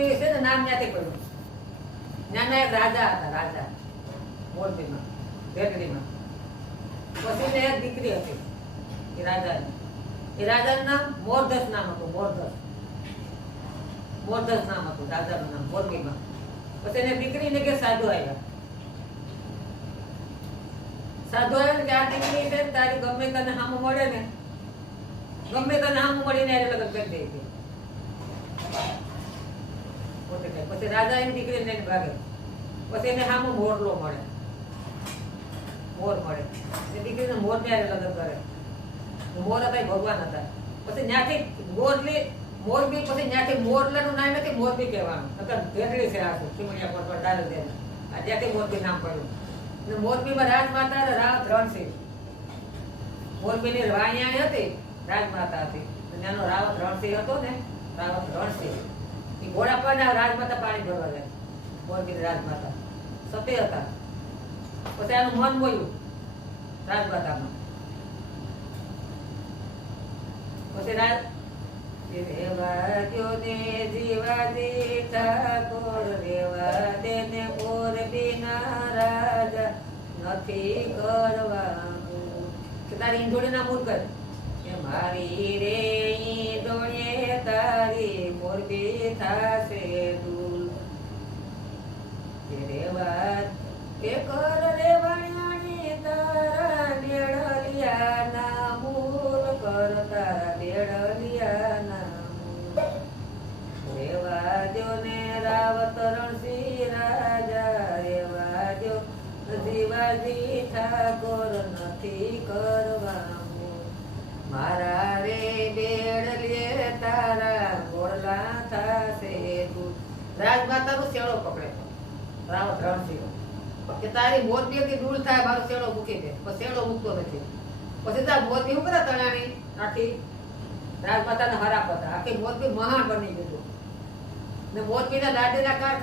મોરબી છે ને નામ ત્યાંથી પડ્યું. ત્યાંના એક રાજા હતા, રાજા મોરબીમાં, ભેટડીમાં. પછી એને એક દીકરી હતી એ રાજાની. એ રાજાનું નામ મોરધસ નામ હતું, મોરધસ. મોરધસ નામ હતું રાજાનું નામ મોરબીમાં. પછી એને દીકરીને કે સાધુ આવ્યા. સાધુ આવ્યા ને કે આ દીકરી છે ને તારી ગમે તને સામું મળે ને, ગમે તને સામું મળીને એને લગ્ન કરી દે છે. પછી રાજા એની દીકરીને લઈને ભાગે. પછી એને સામું મોરલો મળે, મોર મળે. એ દીકરીને મોર ને લગ્ન કરે. મોર હતા ભગવાન હતા. પછી ત્યાંથી મોરબી પછી ત્યાંથી મોરલાનું નામ નથી મોરબી કહેવાનું. ભેટડી છે આ ચીમણિયા પર ડાલે દે. આ ત્યાંથી મોરબી નામ પડ્યું. મોરબીમાં રાજમાતા રાવત રણસિંહ. મોરબીની વાણિયાણી હતી, રાજમાતા હતી. એનો રાવત રણસિંહ હતો ને, રાવત રણસિંહ. એ ઘોડા પર રાજમાતા પાણી ભરવા જાય. મોરબીની રાજમાતા સતી હતા. પછી આનું મન મોયું રાજમાતામાં. પછી રેવા દો ને જીવાજી ઠાકોર, રેવા દે ને મોરબીના રાજા, નથી કરવાનું કે તારી ઈંધોળી ના મૂળ કર. એ મારી રે ઈંધોળીએ તારી મોરબી થાશે દૂર. રેવા કે કર રે વણ્યાણી તારા બેડલિયા ના મૂળ કર, તારા બેડલિયા ના રેવા દો ને રાવત રણસિંહ રાજા, રેવા દો શિવાજી ઠાકોર, નથી કરવાનું મારા રે બેડલીએ તારા ગોળલા થાશે તું. રાજમાતાનો શેળો પકડે રાવત રણસિંહ કે તારી મોરબી કે દૂર થાય, મારો શેળો મૂકી દે. પણ શેળો મૂકતો નથી. પછી તાર મોરબી શું કરે તણાણી આખી રાજમાતાના હરાપ હતા. આખી મોરબી મહાન બની ગયું ને મોરબીના લાડેના કારખાના